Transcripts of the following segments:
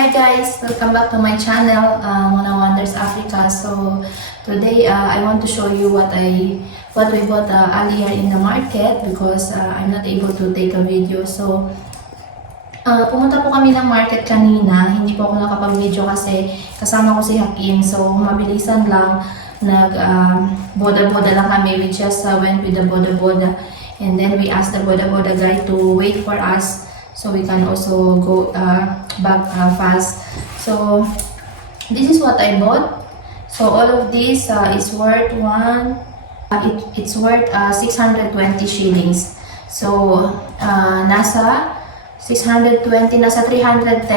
Hi guys, welcome back to my channel, Mona Wonders Africa. So today I want to show you what we bought earlier in the market because I'm not able to take a video. So pumunta po kami ng market kanina. Hindi po ako nakapag-video kasi kasama ko si Hakim. So mabilisan lang, boda-boda lang kami. We just went with the boda-boda, and then we asked the boda-boda guy to wait for us so we can also go back fast. So this is what I bought. So all of this is worth it's worth 620 shillings. So nasa 620, nasa 310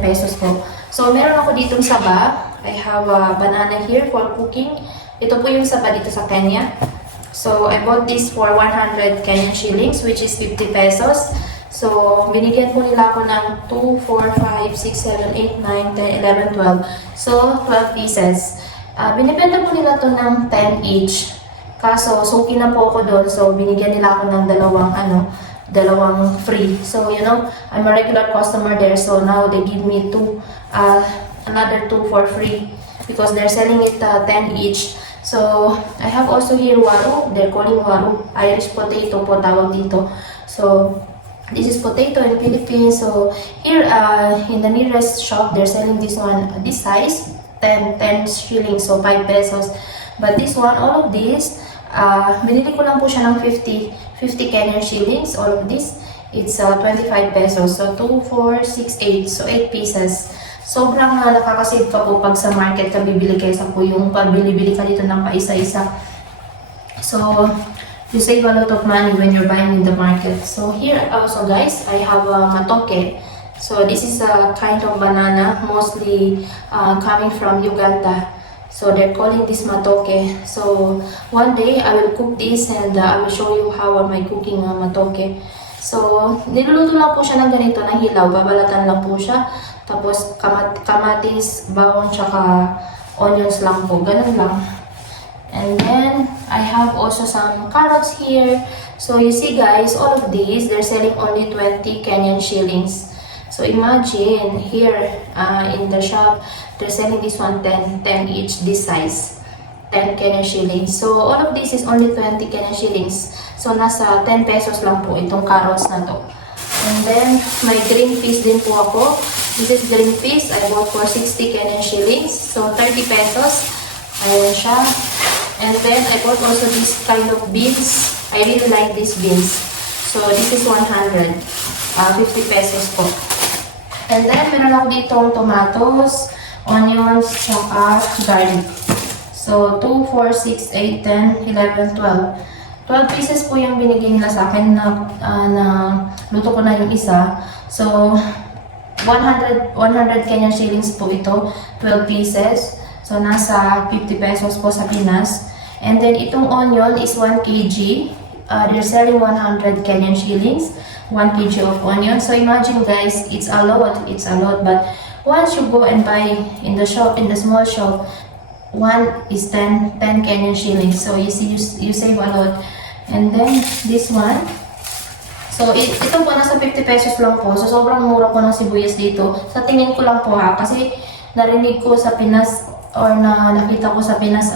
pesos po. So meron ako ditong saba. I have a banana here for cooking. Ito po yung saba dito sa Kenya. So I bought this for 100 Kenyan shillings, which is 50 pesos. So, binigyan po nila ako ng 2, 4, 5, 6, 7, 8, 9, 10, 11, 12. So, 12 pieces. Binibenta po nila to ng 10 each. Kaso, suki na po ako doon. So, binigyan nila ako ng dalawang free. So, you know, I'm a regular customer there. So, now they give me another 2 for free. Because they're selling it 10 each. So, I have also here waru. They're calling waru. Irish potato po tawag dito. So, this is potato in Philippines. So here in the nearest shop, they're selling this one, this size, 10 shillings, so 5 pesos. But this one, all of this, binili ko lang po siya ng 50 Kenyan shillings. All of this, it's 25 pesos. So 2, 4, 6, 8. So 8 pieces. Sobrang nakakasave ka po pag sa market ka bibili kaysa po yung pagbili-bili ka dito ng paisa-isa. So you save a lot of money when you're buying in the market. So here also guys, I have a matoke. So this is a kind of banana, mostly coming from Uganda. So they're calling this matoke. So one day I will cook this and I will show you how am I cooking matoke. So niluluto lang po siya ng ganito na hilaw, babalatan lang po siya. Tapos kamatis, bawang, tsaka onions lang po, ganun lang. And then I have also some carrots here. So you see guys, all of these, they're selling only 20 Kenyan shillings. So imagine here in the shop, they're selling this one 10 each, this size, 10 Kenyan shillings. So all of this is only 20 Kenyan shillings. So nasa 10 pesos lang po itong carrots na to. And then may green peas din po ako. This is green peas. I bought for 60 Kenyan shillings. So 30 pesos. Ayan siya. And then I bought also this kind of beans. I really like these beans. So this is 100. 50 pesos po. And then meron ako ditong tomatoes, onions, tsaka garlic. So 2, 4, 6, 8, 10, 11, 12. 12 pieces po yung binigay nila sa akin na luto ko na yung isa. So 100 Kenyan shillings po ito. 12 pieces. So nasa 50 pesos po sa Pinas. And then itong onion is 1 kg. They're selling 100 Kenyan shillings. 1 kg of onion. So imagine guys, it's a lot. But once you go and buy in the shop, in the small shop, one is 10 Kenyan shillings. So you see, you save a lot. And then this one. So ito po nasa 50 pesos lang po. So sobrang mura po ng sibuyas dito. Sa tingin ko lang po kasi narinig ko sa Pinas or nakita ko sa Pinas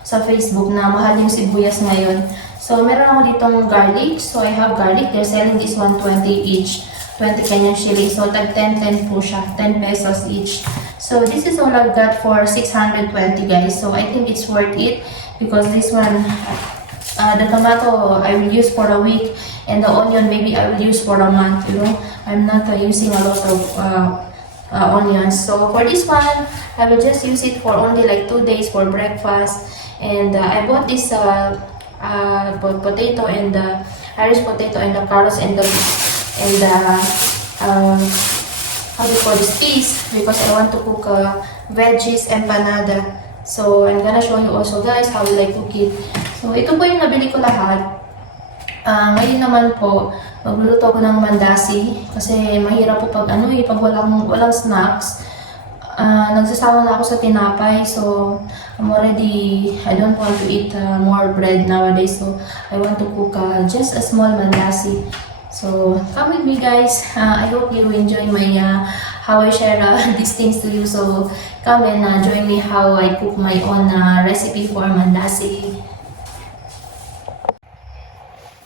sa Facebook na mahal yung sibuyas ngayon. So meron ako ditong garlic. So I have garlic. They're selling this one 20 each. 20 Kenyan shillings. So tag 10 po siya. 10 pesos each. So this is all I've got for 620 guys. So I think it's worth it because this one, the tomato I will use for a week, and the onion maybe I will use for a month. You know, I'm not using a lot of onions. So for this one, I will just use it for only like 2 days for breakfast. And I bought this potato and the Irish potato and the carrots and the how do you call this, peas, because I want to cook veggies empanada. So I'm gonna show you also guys how will I cook it. So ito po yung nabili ko lahat. Ngayon naman po, magluluto ako ng mandasi kasi mahirap po pag pag walang snacks. Nagsasawa na ako sa tinapay, so I don't want to eat more bread nowadays, so I want to cook just a small mandasi. So come with me guys. I hope you enjoy my how I share these things to you. So come and join me how I cook my own recipe for mandasi.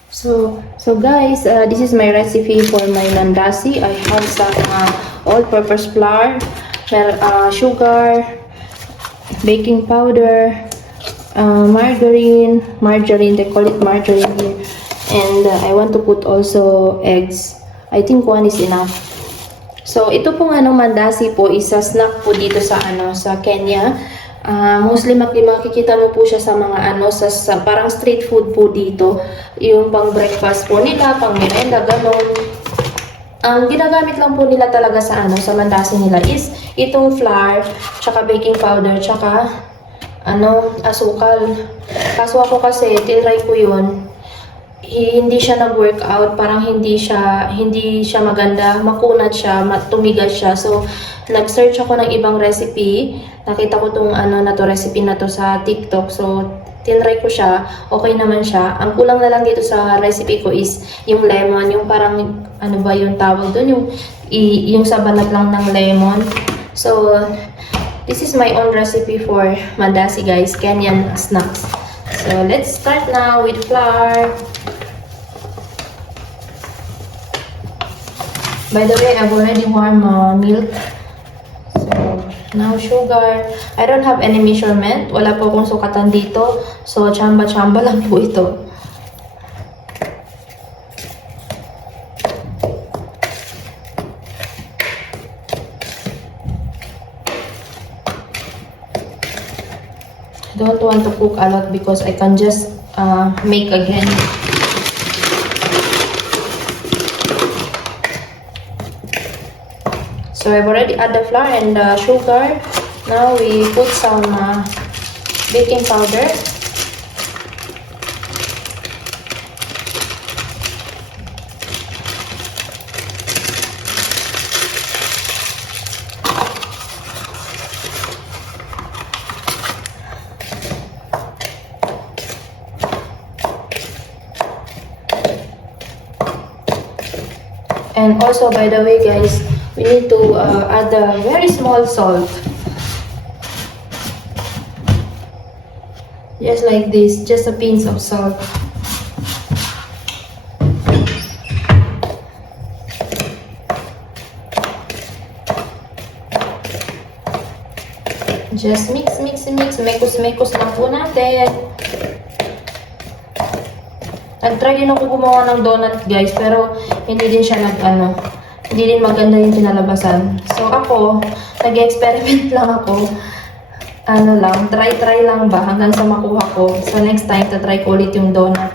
So guys, this is my recipe for my mandasi. I have some all-purpose flour, sugar, baking powder, margarine, they call it margarine here. And I want to put also eggs. I think one is enough. So ito pong mandasi po, isa snack po dito sa sa Kenya. Mostly makikita mo po siya sa mga sa parang street food po dito. Yung pang breakfast po nila, pang merienda, ganon. Ang ginagamit lang po nila talaga sa sa mandasi nila is itong flour, tsaka baking powder, tsaka asukal. Kaso ako kasi tinry ko yun, hindi siya nag-workout, parang hindi siya maganda, makunat siya, tumigas siya. So nag-search ako ng ibang recipe, nakita ko tong recipe na to sa TikTok. So tinry ko siya, okay naman siya. Ang kulang na lang dito sa recipe ko is yung lemon, yung parang ba yung tawag doon, yung sa banat lang ng lemon. So this is my own recipe for mandasi, guys, Kenyan snacks. So let's start now with flour. By the way, I've already warmed milk. So now sugar. I don't have any measurement. Wala po akong sukatan dito. So chamba-chamba lang po ito. I don't want to cook a lot because I can just make again. So I've already added the flour and the sugar. Now we put some baking powder. And also, by the way, guys, we need to add a very small salt. Just like this, just a pinch of salt. Just mix, mekos lang po natin. Nag-try din ako gumawa ng donut, guys, pero hindi din siya hindi din maganda yung kinalabasan. So ako, nag-experiment lang ako. Try lang ba hanggang sa makuha ko. So next time, try ko ulit yung donut.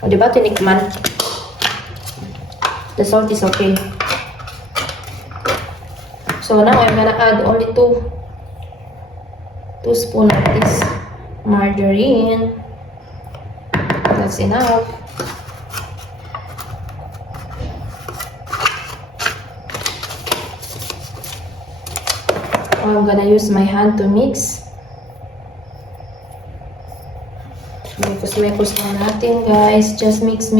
O diba, tinikman? The salt is okay. So now I'm gonna add only 2 spoons of this margarine. That's enough. I'm gonna use my hand to mix. Mekos lang natin, guys. Just mix.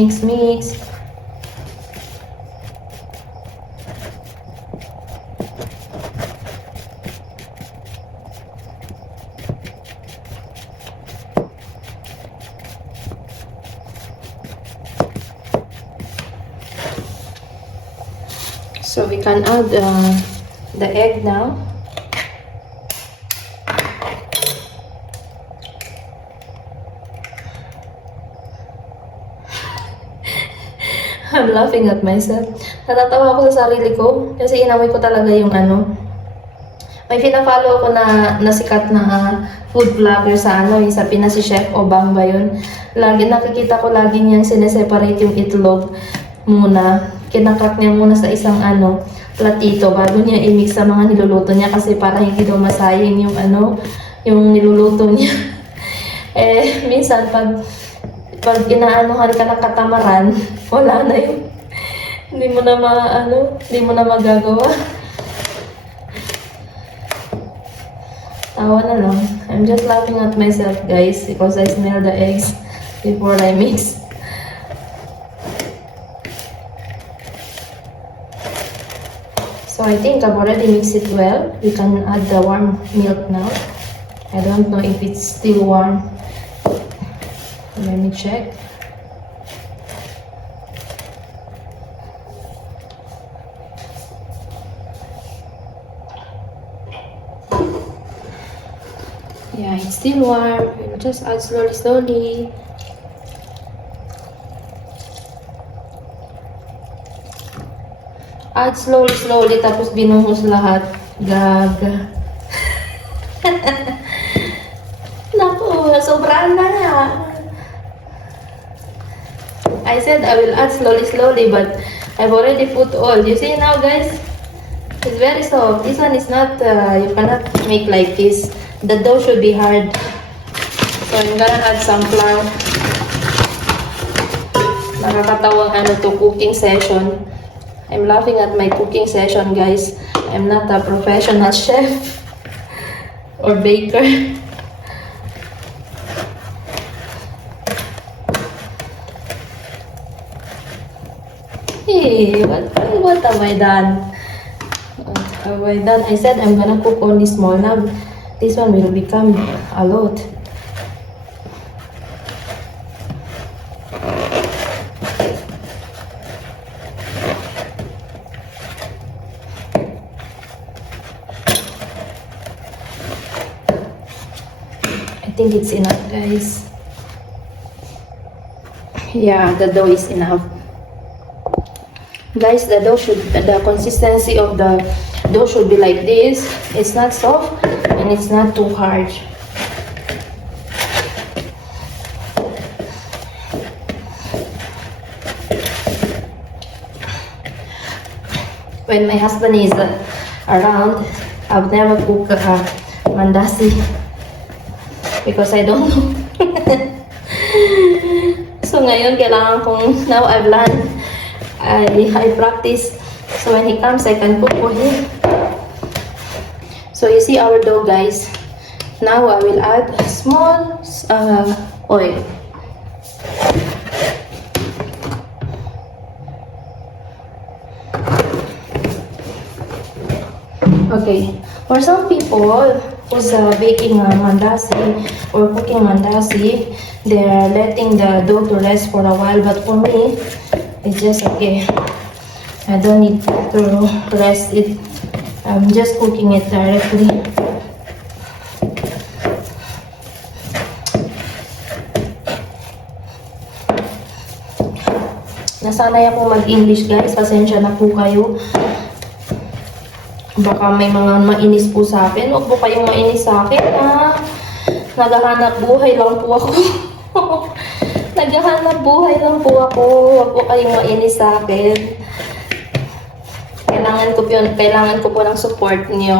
So we can add the egg now. I'm laughing at myself. Natatawa ako sa sarili ko kasi inamoy ko talaga yung May pina-follow ako na sikat na food vlogger sa sa Pinas, si Chef Obang ba yun. Lagi nakikita ko lagi niyang sineseparate yung itlog muna. Kinakat niya muna sa isang platito bago niya i-mix sa mga niluluto niya kasi para hindi daw masayang yung niluluto niya. Minsan pag inaanuhan ka ng katamaran, wala na yung hindi mo na magagawa. Tawa na lang. I'm just laughing at myself, guys, because I smell the eggs before I mix. So I think I've already mixed it well. We can add the warm milk now. I don't know if it's still warm. Let me check. Yeah, it's still warm. We'll just add slowly, slowly. Add slowly, slowly, tapos binuhos lahat. Gaga. Naku, sobrang na nga. I said I will add slowly, slowly, but I've already put all. You see now, guys? It's very soft. This one is not, you cannot make like this. The dough should be hard. So I'm gonna add some flour. Nakakatawang ano to, cooking session. I'm laughing at my cooking session, guys. I'm not a professional chef or baker. Hey, what have I done? What have I done? I said I'm gonna cook only small. Now this one will become a lot. I think it's enough, guys. Yeah, the dough is enough. Guys, the consistency of the dough should be like this. It's not soft and it's not too hard. When my husband is around, I've never cooked mandasi because I don't know. So ngayon, kailangan kong, now I've learned, I practice. So when he comes, I can cook for him. So you see our dough, guys. Now I will add small oil. Okay, for some people who's baking mandasi or cooking mandasi, they're letting the dough to rest for a while. But for me, it's just okay. I don't need to rest it. I'm just cooking it directly. Nasanay ako mag-English, guys. Pasensya na po kayo. Baka may mga mainis po sa akin. Huwag po kayong mainis sa akin, ha? Naghahanap buhay lang po ako. Naghahanap buhay lang po ako. Huwag po kayong mainis sa akin. Kailangan ko po ng support niyo.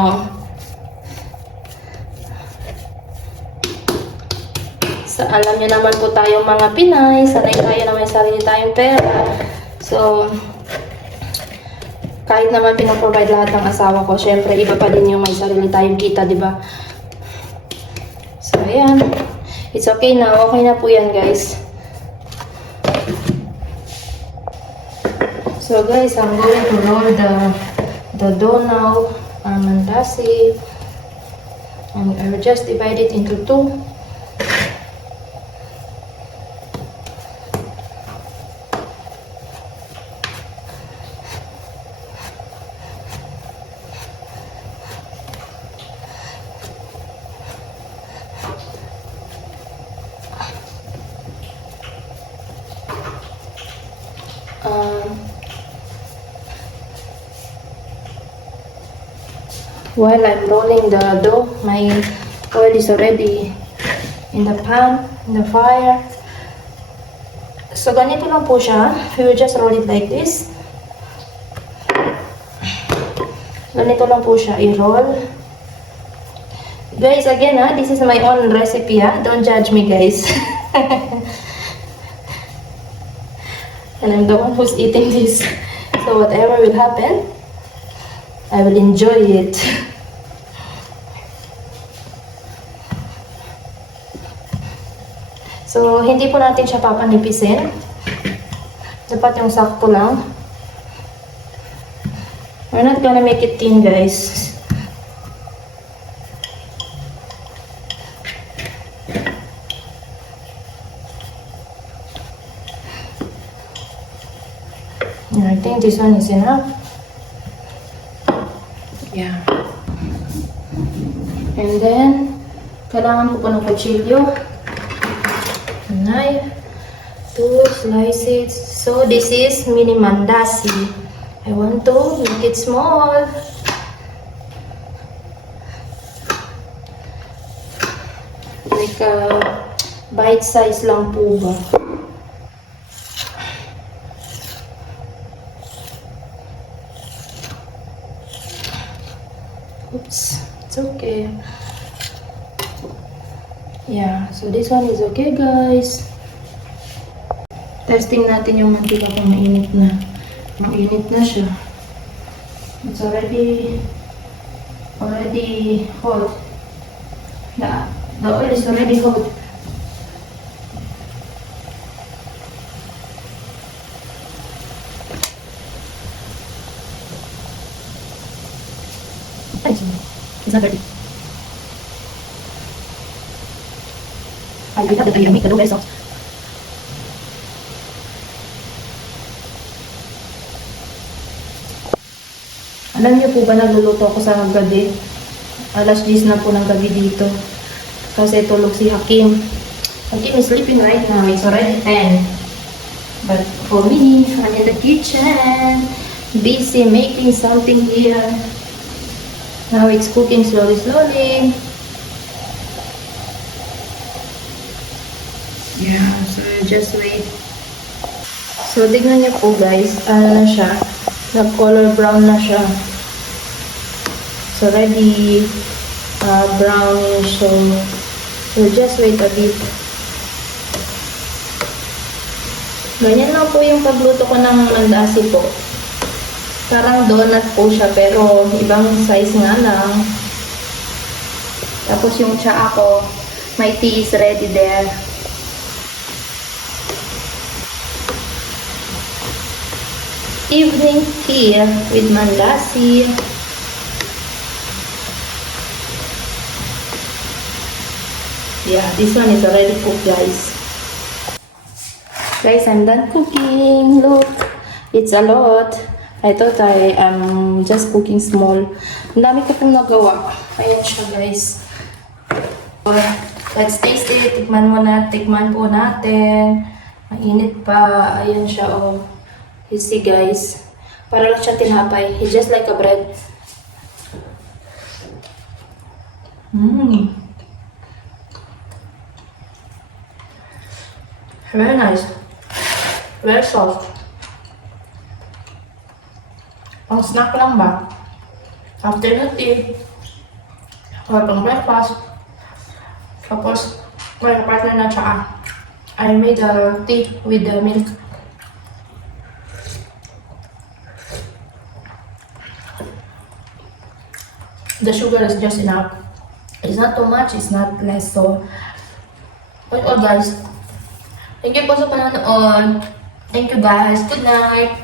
Alam niyo naman po tayong mga Pinay, sanay tayo na may sarili tayong pera. So, kahit naman pinaprovide lahat ng asawa ko, syempre iba pa din yung may sarili tayong kita, di ba? So, ayan. It's okay na. Okay na po yan, guys. So, guys, I'm going to roll the dough now. Mandasi. And I will just divide it into two. While I'm rolling the dough, my oil is already in the pan, in the fire. So, ganito lang po siya. We will just roll it like this. Ganito lang po siya i-roll. Guys, again, this is my own recipe, Don't judge me, guys. And I'm the one who's eating this. So, whatever will happen, I will enjoy it. So, hindi po natin siya papanipisin. Dapat yung sakto lang. We're not gonna make it thin, guys. I think this one is enough. Yeah. And then, kailangan ko po ng kutsilyo. Knife. To slice it. So, this is mini mandasi. I want to make it small. Like bite size lang po ba? Oops, it's okay. Yeah, so this one is okay, guys. Testing natin yung mantika kung mainit na. Mainit na siya. It's already hot. Yeah, the oil is already hot. It's not dirty. I have that I make the dough very soft. Alam niyo po ba nagluluto ako sa gabi? Alas 10 na po ng gabi dito. Kasi tulog si Hakim. Hakim is sleeping right now. It's already 10. But for me, I'm in the kitchen. Busy making something here. Now it's cooking slowly, slowly. Yeah, so just wait. So, tignan niyo po guys, ano na siya, nag-color brown na siya. So, already brownish, so we'll just wait a bit. Ganyan lang po yung pagluto ko ng mandasi po. Parang donut po siya, pero ibang size nga lang. Tapos yung tsaa ko, my tea is ready there. Evening tea with mandasi. Yeah, this one is already cooked, guys. Guys, I'm done cooking. Look, it's a lot. I thought I am just cooking small. Ang dami ko pong nagawa. Ayan siya, guys. Let's taste it. Tikman po natin. Mainit pa. Ayan siya, oh. You see, guys. Para lang siya tinapay. It's just like a bread. Very nice. Very soft. Pang snack lang ba? Afternoon tea. Or pang breakfast. Tapos, may partner na tsaa. I made a tea with the milk. The sugar is just enough. It's not too much, it's not less. So, all guys. Thank you po sa panonood. Thank you guys. Good night.